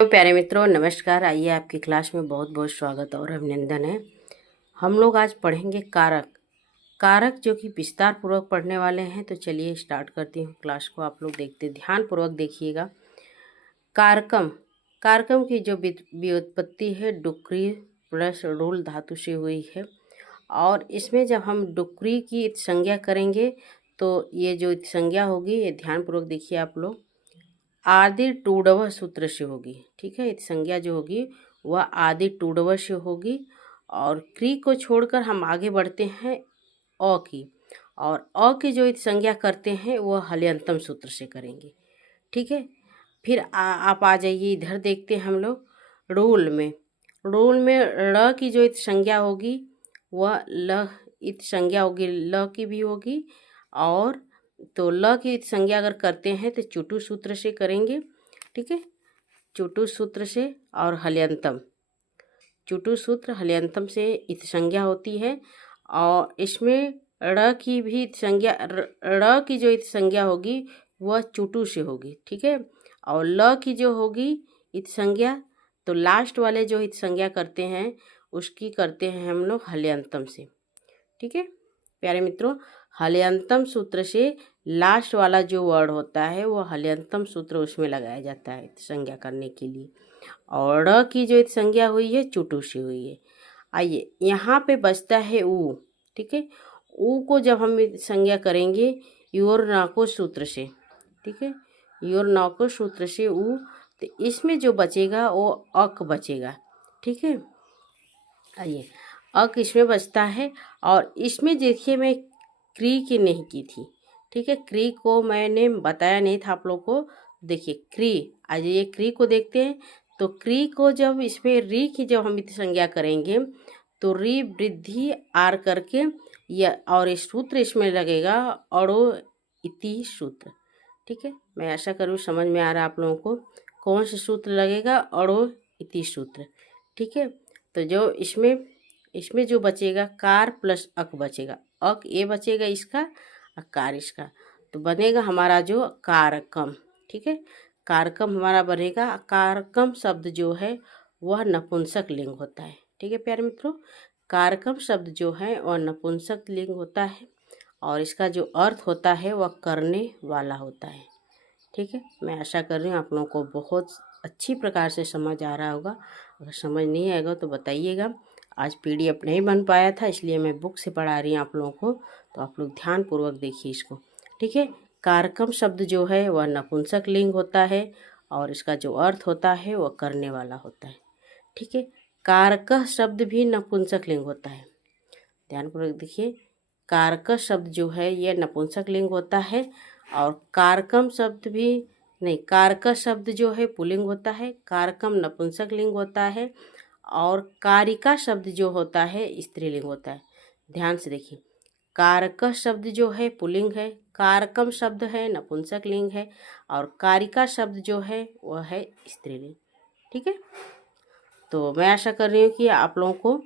तो प्यारे मित्रों नमस्कार। आइए आपकी क्लास में बहुत बहुत स्वागत और अभिनंदन है। हम लोग आज पढ़ेंगे कारक कारक जो कि विस्तार पूर्वक पढ़ने वाले हैं। तो चलिए स्टार्ट करती हूँ क्लास को। आप लोग देखते ध्यान पूर्वक देखिएगा। कारकम कारकम की जो व्युत्पत्ति है डुकरी प्लस रूल धातु से हुई है। और इसमें जब हम डुकरी की संज्ञा करेंगे तो ये जो संज्ञा होगी ये ध्यान पूर्वक देखिए आप लोग, आदि टूडव सूत्र से होगी। ठीक है, संज्ञा जो होगी वह आदि टूडव से होगी। और क्री को छोड़कर हम आगे बढ़ते हैं अ की, और अ की जो संज्ञा करते हैं वह हल्यंतम सूत्र से करेंगे। ठीक है, फिर आप आ जाइए इधर देखते हैं हम लोग रूल में र की जो संज्ञा होगी वह ल संज्ञा होगी, ल की भी होगी। और तो ल की संज्ञा अगर करते हैं तो चुटु सूत्र से करेंगे। ठीक है, चुटु सूत्र से और हल्यंतम, चुटु सूत्र हल्यंतम से इत संज्ञा होती है। और इसमें ड़ की भी संज्ञा, ड़ की जो इत संज्ञा होगी वह चुटु से होगी। ठीक है, और ल की जो होगी इत संज्ञा, तो लास्ट वाले जो इत संज्ञा करते हैं उसकी करते हैं हम लोग हल्यंतम से। ठीक है प्यारे मित्रों, हल्यंतम सूत्र से लास्ट वाला जो वर्ड होता है वो हल्यंतम सूत्र उसमें लगाया जाता है संज्ञा करने के लिए। और ड़ की जो संज्ञा हुई है चुटु से हुई है। आइए यहाँ पे बचता है ऊ। ठीक है, ऊ को जब हम संज्ञा करेंगे योर नाको सूत्र से। ठीक है, योर नाको सूत्र से ऊ, तो इसमें जो बचेगा वो अक बचेगा। ठीक है, आइए अक इसमें बचता है। और इसमें देखिए मैं क्री की नहीं की थी। ठीक है, क्री को मैंने बताया नहीं था आप लोग को। देखिए क्री, आज ये क्री को देखते हैं। तो क्री को जब इसमें री की जब हम संज्ञा करेंगे तो री वृद्धि आर करके या और इस सूत्र इसमें लगेगा अड़ो इति सूत्र। ठीक है, मैं आशा करूँ समझ में आ रहा है आप लोगों को कौन सा सूत्र लगेगा, अड़ो इति सूत्र। ठीक है, तो जो इसमें जो बचेगा कार प्लस अक बचेगा, अक ये बचेगा इसका और कार इसका, तो बनेगा हमारा जो कारकम। ठीक है, कारकम हमारा बनेगा। कारकम शब्द जो है वह नपुंसक लिंग होता है। ठीक है प्यारे मित्रों, कारकम शब्द जो है वह नपुंसक लिंग होता है और इसका जो अर्थ होता है वह करने वाला होता है। ठीक है, मैं आशा कर रही हूँ आप लोगों को बहुत अच्छी प्रकार से समझ आ रहा होगा। अगर समझ नहीं आएगा तो बताइएगा। आज पीडीएफ नहीं बन पाया था इसलिए मैं बुक से पढ़ा रही हूँ आप लोगों को, तो आप लोग ध्यान पूर्वक देखिए इसको। ठीक है, कारकम शब्द जो है वह नपुंसक लिंग होता है और इसका जो अर्थ होता है वह करने वाला होता है। ठीक है, कारक शब्द भी नपुंसक लिंग होता है। ध्यानपूर्वक देखिए, कारक शब्द जो है यह नपुंसक लिंग होता है और कारकम शब्द भी नहीं, कारक शब्द जो है पुल्लिंग होता है, कारकम नपुंसक लिंग होता है और कारिका शब्द जो होता है स्त्रीलिंग होता है। ध्यान से देखिए, कारक शब्द जो है पुल्लिंग है, कारकम शब्द है नपुंसक लिंग है और कारिका शब्द जो है वह है स्त्रीलिंग। ठीक है, तो मैं आशा कर रही हूँ कि आप लोगों को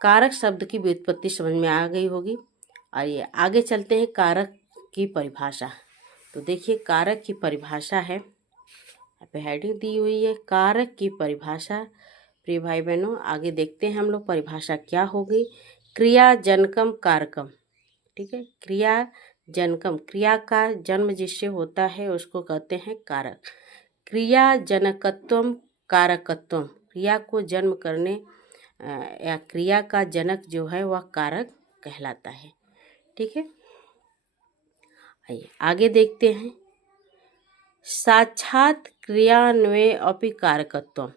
कारक शब्द की व्युत्पत्ति समझ में आ गई होगी। आइए आगे चलते हैं कारक की परिभाषा। तो देखिए कारक की परिभाषा है, यहाँ पे हेडिंग दी हुई है कारक की परिभाषा। प्रिय भाई बहनों आगे देखते हैं हम लोग परिभाषा क्या होगी। क्रिया जनकम कारकम। ठीक है, क्रिया जनकम, क्रिया का जन्म जिससे होता है उसको कहते हैं कारक। क्रिया जनकत्वम कारकत्वम, क्रिया को जन्म करने या क्रिया का जनक जो है वह कारक कहलाता है। ठीक है, आइए आगे देखते हैं। साक्षात क्रियान्वय अपि कारकत्वम,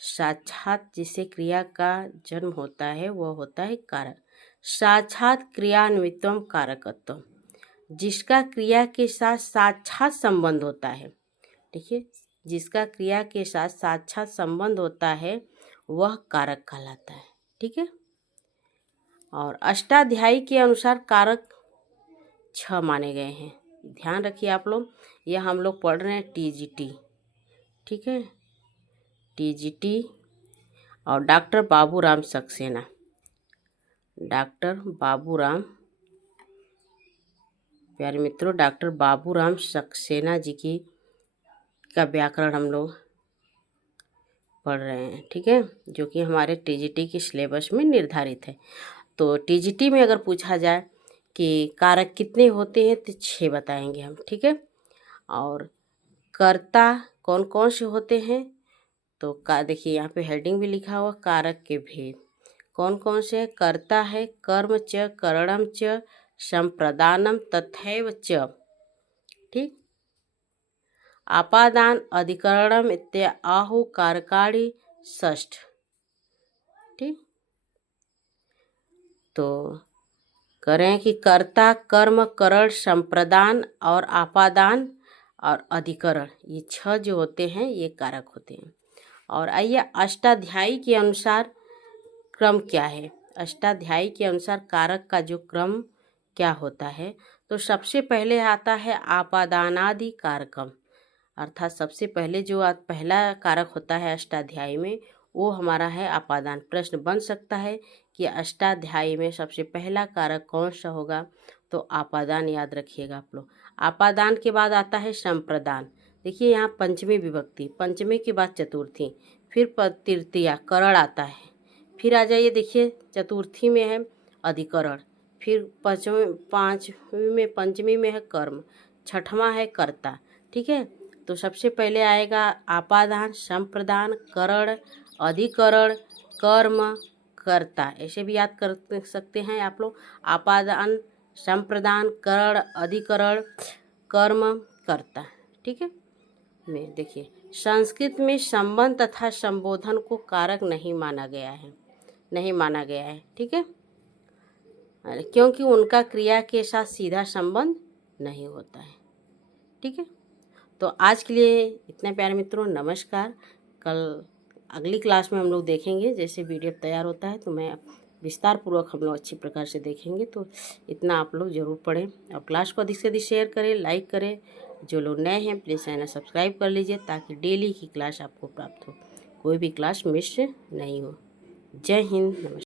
साक्षात जिसे क्रिया का जन्म होता है वह होता है कारक। साक्षात क्रियान्वितम कारकत्वम, जिसका क्रिया के साथ साक्षात संबंध होता है। देखिए, जिसका क्रिया के साथ साक्षात संबंध होता है वह कारक कहलाता है। ठीक है, और अष्टाध्यायी के अनुसार कारक 6 माने गए हैं। ध्यान रखिए आप लोग, यह हम लोग पढ़ रहे हैं टीजीटी। ठीक है, टीजीटी और डॉक्टर बाबूराम सक्सेना, डॉक्टर बाबूराम, प्यारे मित्रों डॉक्टर बाबूराम सक्सेना जी की का व्याकरण हम लोग पढ़ रहे हैं, ठीक है, जो कि हमारे टीजीटी की सिलेबस में निर्धारित है। तो टीजीटी में अगर पूछा जाए कि कारक कितने होते हैं तो 6 बताएंगे हम, ठीक है। और कर्ता कौन कौन से होते हैं तो का देखिए यहाँ पे हेडिंग भी लिखा हुआ, कारक के भेद कौन कौन से है। कर्ता है कर्म च करणम च संप्रदानम तथैव च, ठीक। आपादान अधिकरणम इत्याहु कारकाणि षष्ठ, ठीक। तो करें कि कर्ता कर्म करण संप्रदान और आपादान और अधिकरण, ये 6 जो होते हैं ये कारक होते हैं। और आइए अष्टाध्यायी के अनुसार क्रम क्या है। अष्टाध्यायी के अनुसार कारक का जो क्रम क्या होता है, तो सबसे पहले आता है आपादानादि कारकम, अर्थात सबसे पहले जो पहला कारक होता है अष्टाध्यायी में वो हमारा है आपादान। प्रश्न बन सकता है कि अष्टाध्यायी में सबसे पहला कारक कौन सा होगा, तो आपादान याद रखिएगा आप लोग। आपादान के बाद आता है संप्रदान। देखिए यहाँ पंचमी विभक्ति, पंचमी के बाद चतुर्थी, फिर तृतीया करण आता है, फिर आ जाइए देखिए चतुर्थी में है अधिकरण, फिर पंचमी में है कर्म, छठवां है कर्ता, ठीक है। तो सबसे पहले आएगा आपादान, संप्रदान, करण, अधिकरण, कर्म, कर्ता, ऐसे भी याद कर सकते हैं आप लोग। आपादान, संप्रदान, करण, अधिकरण, कर्म, कर्ता, ठीक है। में देखिए संस्कृत में संबंध तथा संबोधन को कारक नहीं माना गया है, नहीं माना गया है, ठीक है, क्योंकि उनका क्रिया के साथ सीधा संबंध नहीं होता है, ठीक है। तो आज के लिए इतना प्यारे मित्रों, नमस्कार। कल अगली क्लास में हम लोग देखेंगे, जैसे वीडियो तैयार होता है तो मैं विस्तार पूर्वक हम लोग अच्छी प्रकार से देखेंगे। तो इतना आप लोग ज़रूर पढ़ें और क्लास को अधिक से अधिक शेयर करें, लाइक करें। जो लोग नए हैं प्लीज़ चैनल सब्सक्राइब कर लीजिए ताकि डेली की क्लास आपको प्राप्त हो, कोई भी क्लास मिस नहीं हो। जय हिंद, नमस्कार।